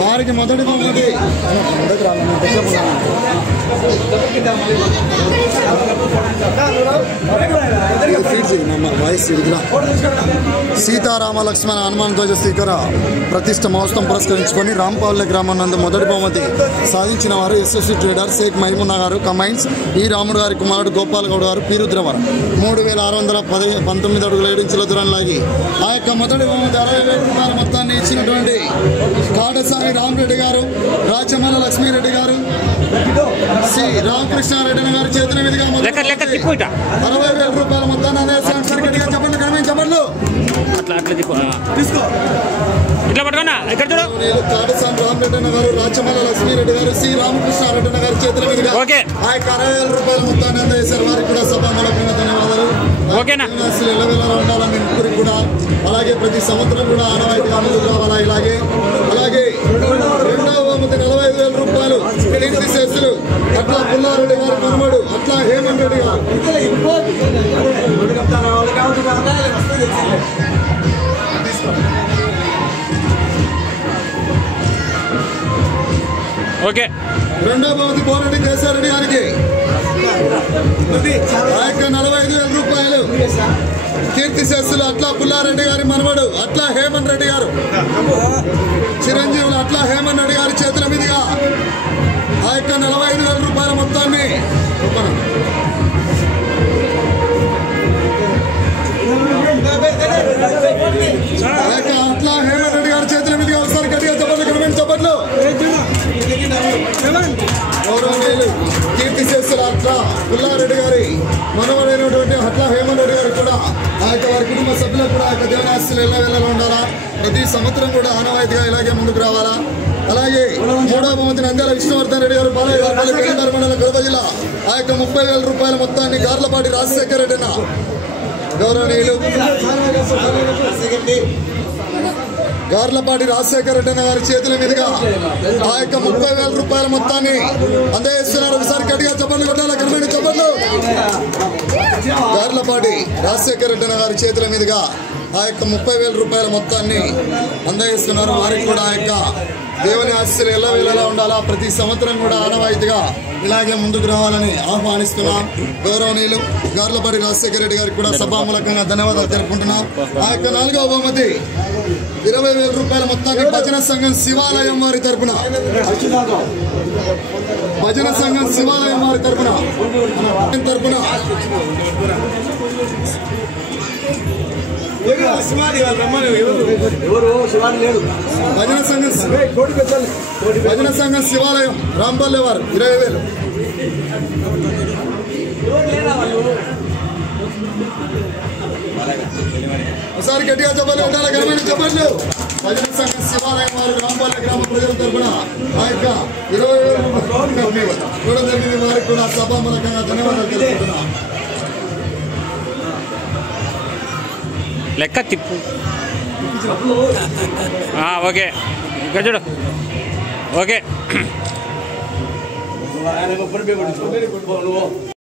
వారికి మొదటి బహుమతి సీతారామ లక్ష్మణ హనుమాన్ ధ్వజ స్వీకార ప్రతిష్ట మహోత్సవం పురస్కరించుకొని రాంపల్లె గ్రామం నందు మొదటి బహుమతి సాధించిన వారు ఎస్ఎస్సి ట్రేడర్ షేక్ మహిమున్నా గారు కమైన్స్ ఈ రాముడు గారి కుమారుడు గోపాల్ గౌడ్ గారు పీరుద్రవర 3619 అడుగుల 7 ఇంచుల దూరం లాగి ఆ యొక్క మొదటి బహుమతి 60,000 రూపాయల మొత్తాన్ని ఇచ్చినటువంటి కాడసాని రామరెడ్డి గారు, రాచమల్ల లక్ష్మీరెడ్డి గారు, శ్రీ రామకృష్ణారెడ్డి గారి చేతుల మీదుగా 60,000 రూపాయల మొత్తాన్ని కాడసాని రామరెడ్డి గారు, రాచమల్ల లక్ష్మీరెడ్డి గారు, శ్రీ రామకృష్ణారెడ్డి గారి చేతుల మీదుగా ఆ యొక్క 60,000 రూపాయల మొత్తాన్ని అందజేశారు. వారికి కూడా సభామూలకంగా ధన్యవాదాలు. ఉండాలని ముగ్గురికి కూడా, అలాగే ప్రతి సంవత్సరం కూడా ఆనవాయితీగా ముందుకు రావాలా. అలాగే రెండవ బహుమతి 45,000 రూపాయలు కీర్తి శేషులు అట్లా పుల్లారెడ్డి గారు మనమడు, అట్లా హేమంత్ రెడ్డి గారు. రెండవ బహుమతి బోరెడ్డి కేశారెడ్డి గారికి ఆ యొక్క 45,000 రూపాయలు కీర్తి శేషులు అట్లా పుల్లారెడ్డి గారి మనవడు, అట్లా హేమంత్ రెడ్డి గారు, చిరంజీవులు అట్లా హేమంత్ రెడ్డి గారి చేతుల మీదుగా ఆ యొక్క 45,000 రూపాయల మొత్తాన్ని అట్లా హేమంత్ రెడ్డి గారి చేతుల మీదుగా ఒకసారి గట్టిగా చెప్పట్లు గౌరవనీయులు కీర్తి శేషులు అట్లా పుల్లారెడ్డి గారి మనవడైనటువంటి అట్లా హేమంత్ రెడ్డి గారికి కూడా ఆ యొక్క వారి కుటుంబ సభ్యులకు కూడా ఆ యొక్క దేవనాస్తులు ఎల్లవేళలా ఉండాలా. ప్రతి సంవత్సరం కూడా ఆనవాయితీగా ఇలాగే ముందుకు రావాలా. అలాగే మూడవ బహుమతి నంద్యాల విష్ణువర్ధన్ రెడ్డి గారు, బాలయ్య మండలం కడప జిల్లా ఆ యొక్క 30,000 రూపాయల మొత్తాన్ని గార్లపాటి రాజశేఖర రెడ్డి గౌరవనీయులు గార్లపాటి రాజశేఖర రెడ్డి గారి చేతుల మీదుగా ఆ యొక్క 30,000 రూపాయల మొత్తాన్ని అందజేస్తున్నారు. ఒకసారి గట్టిగా చెప్పండి, కొట్టాలి కనబడి చెప్పండి. గార్లపాటి రాజశేఖర రెడ్డి గారి చేతుల మీదుగా ఆ యొక్క 30,000 రూపాయల మొత్తాన్ని అందజేస్తున్నారు. వారికి కూడా ఆ యొక్క దేవుని ఆశీస్సులు ఎల్లవేళలా ఉండాలా. ప్రతి సంవత్సరం కూడా ఆనవాయితీగా ఇలాగే ముందుకు రావాలని ఆహ్వానిస్తున్నాం. గౌరవనీయులు గార్లపాటి రాజశేఖర రెడ్డి గారికి కూడా సభామూలకంగా ధన్యవాదాలు తెలుపుకుంటున్నాం. ఆ యొక్క 4వ బహుమతి 20,000 రూపాయల మొత్తాన్ని భజన సంఘం శివాలయం వారి తరపున భజన సంఘం శివాలయం రాంపల్లె వారు 20,000. ఒకసారి గట్టిగా చెప్పండి, ఉండాలి గవర్నమెంట్ చెప్పండి. భజన సంఘం శివాలయం వారు రాంపల్లె గ్రామ ప్రజల తరఫున ఆ యొక్క 20,000 కూడా జరిగింది. వారికి కూడా సభామూలకంగా ధన్యవాదాలు తెలుపుతున్నాం. లెక్క తిప్పు. ఓకే ఇక్కడ చూడు. ఓకే